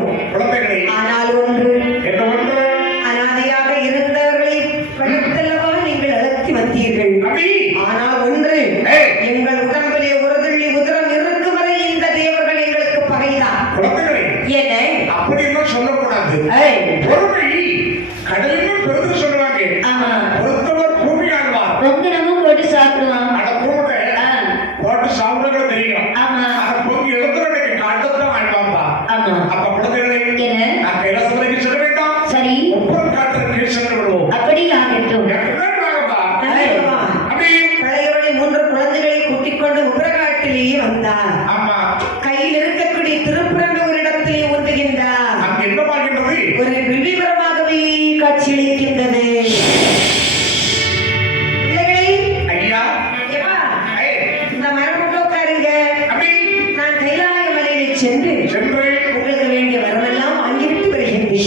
வரும் குழந்தைகளை. ஆனால் ஒன்று என்ன ஒன்று? அனாதையாக இருந்தவர்களை வளர்த்தல்லவா நீங்கள் அழைத்து வந்தீர்கள். ஆனால் ஒன்று, எங்கள் உடம்பிலே ஒரு துள்ளி உதிரம் இருக்கும் வரை இந்த தேவர்கள் எங்களுக்கு பகைதான். குழந்தைகளை என்ன அப்படி எல்லாம் சொல்லக்கூடாது. பொறுமை கடலிலும் பெருது சொல்லுவாங்க. பொறுத்தவர் பூமி ஆழ்வார். பொங்கனமும் போட்டு சாப்பிடுவான். அட பூமி போட்டு சாப்பிடுறது தெரியும். அத பொங்கி எழுத்துறதுக்கு காட்டத்தான் ஆழ்வாப்பா. அப்ப குழந்தைகளை நான் கைலாசத்துக்கு சொல்ல வேண்டாம். சரி, ஒவ்வொரு காட்டுற கேசங்கள் விடுவோம். அப்படி ஆகட்டும். பழையவழி 3 குழந்தைகளை கூட்டிக் கொண்டு உபரகாட்டிலேயே வந்தார். கையில் இருக்கக்கூடிய திருப்புறம்பூரிடத்திலே ஒன்றுகின்றார். என்ன பார்க்கின்றது? ஒரு விழிவரமாகவே காட்சியளிக்கின்றது. பிள்ளைகளை, ஐயா இந்த மரம் உட்காருங்க. நான் கைலாய மலையிலே சென்று உங்களுக்கு வேண்டிய வரமெல்லாம் வாங்கிவிட்டு வருகின்றேன்.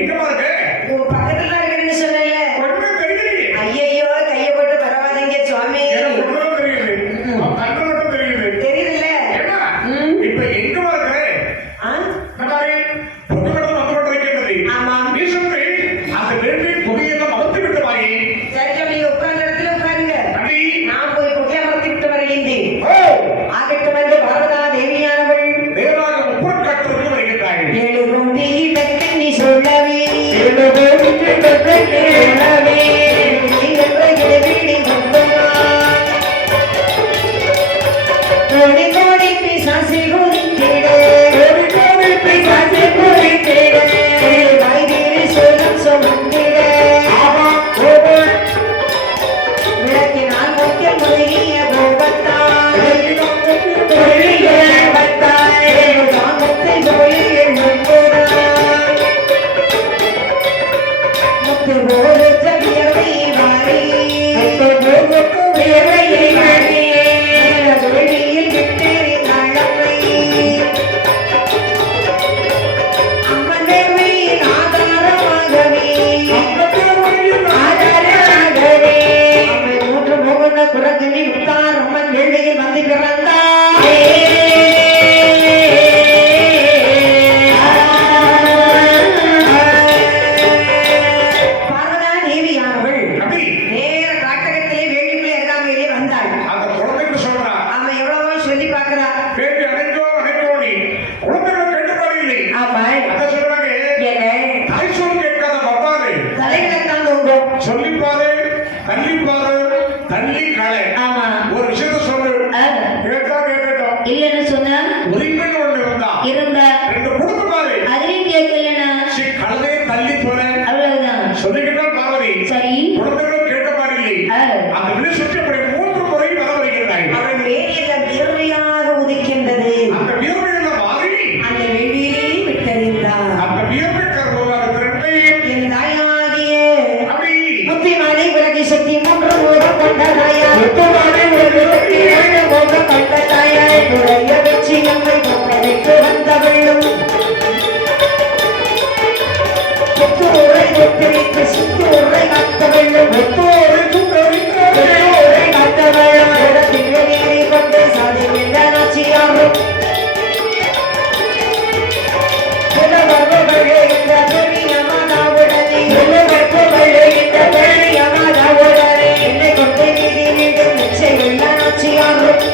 எங்க குழந்தைகளும் கேட்ட மாதிரி இல்லை. அந்த விலை சுற்றி அப்படி 3 முறை வர வருகிறாய். அவள் மேலில் வியர்வையாக உதிக்கின்றது. அந்த வியர்வையுள்ள மாதிரி அந்த வெளியே விட்டறிந்தார். அந்த வியர்வைக்கார போகாத திரட்டை என் தாயாகிய அவை முத்திமாலை விலகி சுத்தி 3 முகம் கொண்ட தாயார் முத்துமாலை விலகி 7 முகம் கொண்ட தாயார் நுழைய வச்சு நம்மை கொப்பரைக்கு வந்தவளும் புத்தூரை ஒத்திரித்து சித்தூரை காத்தவளும் முத்தோரை சுந்தரிக்க புத்தூரை காத்தவளும் இடத்தில் வெளியேறி கொண்டு சாதி வெள்ள நாச்சியாரும் புலவர்களே இந்த பெரிய மாதாவுடனே புலவர்களே இந்த பெரிய மாதாவுடனே என்னை கொண்டு நீதி வீடு நிச்சய வெள்ள நாச்சியாரும்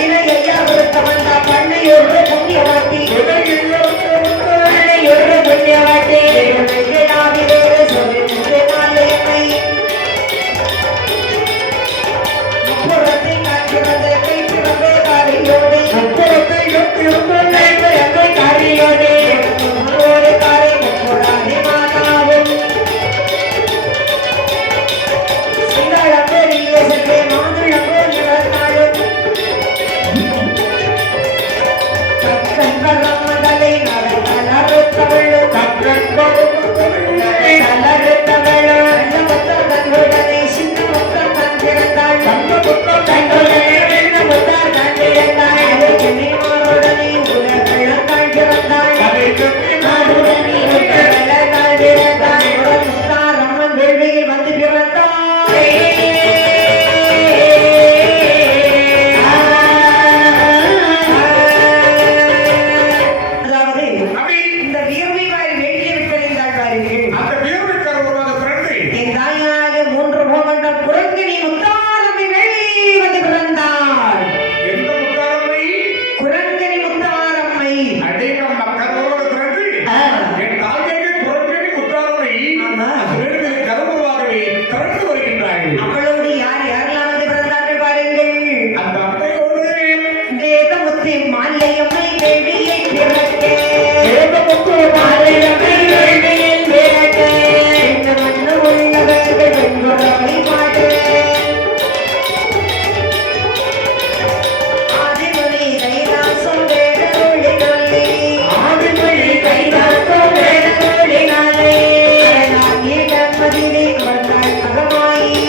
இணையா விருத்த வந்த பண்ணையொரு புண்ணியவாட்டி பண்ணையொரு புண்ணியவாட்டி நாவிலேறு சொல்லி நாளையமை புறத்தை காக்கிறது கை பிறந்தே காரியோடு புறத்தை எங்கள் காரியோடு ஒரு காரை முப்போடாதே மாதாவும் சிங்களம் பெரிய சற்றே மாதுளம் போன்றவர்களும் கண்கரமதலை நடத்தவளும் கலருத்தவளும் நல்ல முத்தர் தன்னுடனே சின்ன முத்தர் தன் பிறந்தாள் தன்னுடனே சின்ன முத்தர் தன் பிறந்தாள் மாறுடனே உலகளத்தாள் பிறந்தாள் மாறுடனே உலகளத்தாள் பிறந்தாள் முத்தார் அம்மன் வேள்வியில் வந்து பிறந்தாள் அதாவது அவை இந்த வியர்வை வாய் வெளியே விட்டறிந்தாள் பாருங்கள். அந்த வியர்வைக்கார போகாத திரட்டை என் தாயாக 3 போகந்த குரங்கினி முத்தாரம்மி வெளியே வந்து பிறந்தாள். எந்த முத்தாரம்மை குரங்கினி முத்தாரம்மை அடேகம் மக்கள் போகாத திரட்டை ஆ. என் தாயகை குரங்கனி முத்தாரம்மை ஆமா. வேண்டுதலை கருவமாகவே திரண்டு வருகின்றார்கள். அவளோடு யார் யாரெல்லாம் வந்து பிறந்தார்கள் பாருங்கள். அந்த அம்மையோடு வேதமுத்து மாலையம்மை வெளியே பிறக்க வேதமுத்து மாலையம்மை வெளியே பிறக்க இந்த மண்ணு உள்ளவர்கள் வெண்குறவை பாடு ஆதிமொழி கைலாசம் வேடொழினாலே ஆதிமொழி கைலாசம் வேடொழினாலே நாகி கண்மதிலே வந்தாள் அகமாயி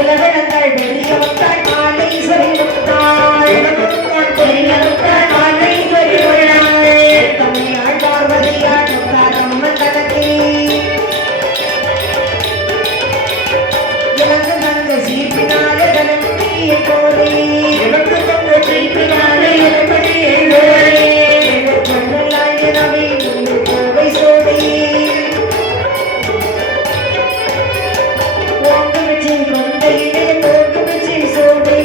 உலகளந்தாள் வெளிய வந்தாள் மாலை சொரிந்தாள் பெரிய முத்தாள் மாலை சொரிவுள்ளாளே தமிழாள் பார்வதியாள் முத்தாரம்மன் தனக்கே இலங்கு தங்க சீப்பினாலே தனக்குரிய கோரி எனக்கு தந்த சீப்பினாலே எனக்குரிய கோரி பொன்னலாள் இரவே கோவை சோடி ஓங்கு வச்சு கொண்டையிலே தோங்கு வச்சு சோடி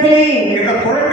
நேரத்திலே இந்த குரட்டை